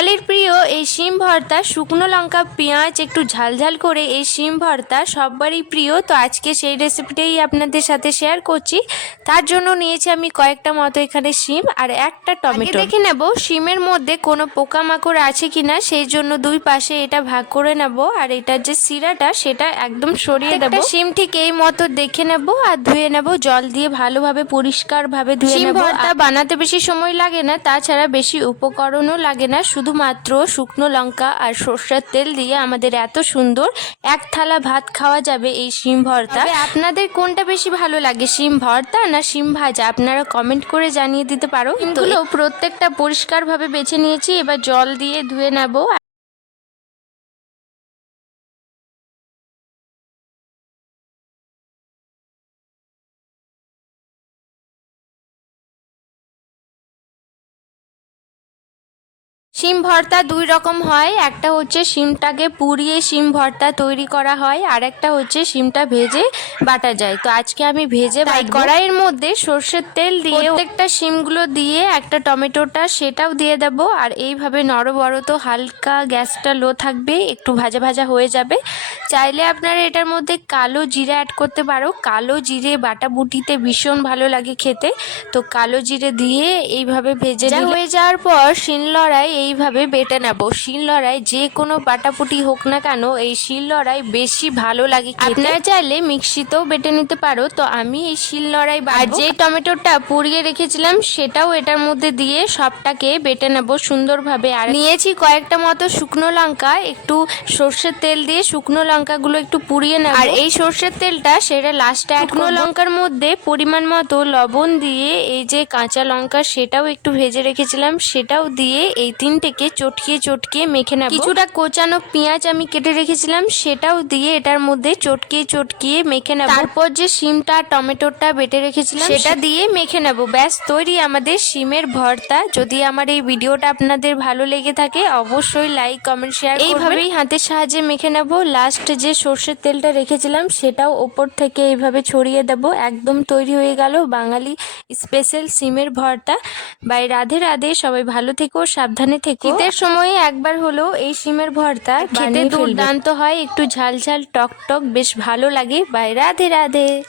বাঙালির প্রিয় এই শিম ভর্তা শুকনো লঙ্কা পেঁয়াজ একটু ঝালঝাল করে এই শিম ভর্তা সববারই প্রিয়। তো আজকে সেই রেসিপিটাই আপনাদের সাথে শেয়ার করছি। তার জন্য নিয়েছি আমি কয়েকটা মতো এখানে শিম আর একটা টমেটো। দেখে নেব শিমের মধ্যে কোনো পোকামাকড় আছে কি না সেই জন্য দুই পাশে এটা ভাগ করে নেব আর এটার যে সিরাটা সেটা একদম সরিয়ে দেবো। শিম ঠিক এই মতো দেখে নেব আর ধুয়ে নেব জল দিয়ে ভালোভাবে পরিষ্কারভাবে ধুয়ে নেব। ভর্তা বানাতে বেশি সময় লাগে না তাছাড়া বেশি উপকরণও লাগে না শুধুমাত্র শুকনো লঙ্কা আর সর্ষের তেল দিয়ে আমাদের এত সুন্দর এক থালা ভাত খাওয়া যাবে এই শিম ভর্তা। আপনাদের কোনটা বেশি ভালো লাগে শিম ভর্তা না শিম ভাজা? আপনারা কমেন্ট করে জানিয়ে দিতে পারো। কিন্তু প্রত্যেকটা পরিষ্কারভাবে বেছে নিয়েছি এবার জল দিয়ে ধুয়ে নেব। শিম ভর্তা দুই রকম হয়। একটা হচ্ছে শিমটাকে পুড়িয়ে শিম ভর্তা তৈরি করা হয় আর একটা হচ্ছে শিমটা ভেজে বাটা যায়। তো আজকে আমি ভেজে তাই কড়াইয়ের মধ্যে সর্ষের তেল দিয়ে প্রত্যেকটা শিমগুলো দিয়ে একটা টমেটোটা সেটাও দিয়ে দেবো আর এইভাবে নরবরত হালকা গ্যাসটা লো থাকবে একটু ভাজা ভাজা হয়ে যাবে। চাইলে আপনারা এটার মধ্যে কালো জিরে অ্যাড করতে পারো। কালো জিরে বাটা বুটিতে ভীষণ ভালো লাগে খেতে। তো কালো জিরে দিয়ে এইভাবে ভেজে হয়ে যাওয়ার পর শিলনোড়ায় এইভাবে বেটে নেব। শিলনোড়ায় যে কোনো বাটাপুটি হোক না কেন এই শিলনোড়ায় বেশি ভালো লাগে আপনারা চাইলে মিক্সিতেও বেটে নিতে পারো তো আমি এই শিলনোড়ায় আর যে টমেটোটা পুড়িয়ে রেখেছিলাম সেটাও এটার মধ্যে দিয়ে সবটাকে বেটে নেব সুন্দরভাবে। আর নিয়েছি কয়েকটা মতো শুকনো লঙ্কা একটু সর্ষের তেল দিয়ে শুকনো লঙ্কাগুলো একটু পুড়িয়ে নেব। আর এই সর্ষের তেলটা সেটা লাস্টে শুকনো লঙ্কার মধ্যে পরিমাণ মতো লবণ দিয়ে এই যে কাঁচা লঙ্কা সেটাও একটু ভেজে রেখেছিলাম সেটাও দিয়ে এই তিনটেকে চটকিয়ে চটকিয়ে মেখে নেব। কিছুটা কোচানো পেঁয়াজ আমি কেটে রেখেছিলাম, সেটাও দিয়ে এটার মধ্যে চটকিয়ে চটকিয়ে মেখে নেব। তারপর যে শিমটা, টমেটোটা বেটে রেখেছিলাম, সেটা দিয়ে মেখে নেব। ব্যাস, তৈরি আমাদের শিমের ভর্তা। যদি আমার এই ভিডিওটা আপনাদের ভালো লেগে থাকে, অবশ্যই লাইক কমেন্ট শেয়ার এইভাবেই হাতের সাহায্যে মেখে নেব। লাস্ট যে সর্ষের তেলটা রেখেছিলাম, সেটাও ওপর থেকে এইভাবে ছড়িয়ে দেব। একদম তৈরি হয়ে গেল বাঙালি স্পেশাল সিমের ভর্তা। বাই, রাধে রাধে। সবাই ভালো থেকো, সাবধানে থেকো। শীতের সময়ে একবার হলো এই সিমের ভর্তা খেতে দুর্দান্ত হয়। একটু ঝাল ঝাল টক টক বেশ ভালো লাগে। বাই রাধে রাধে।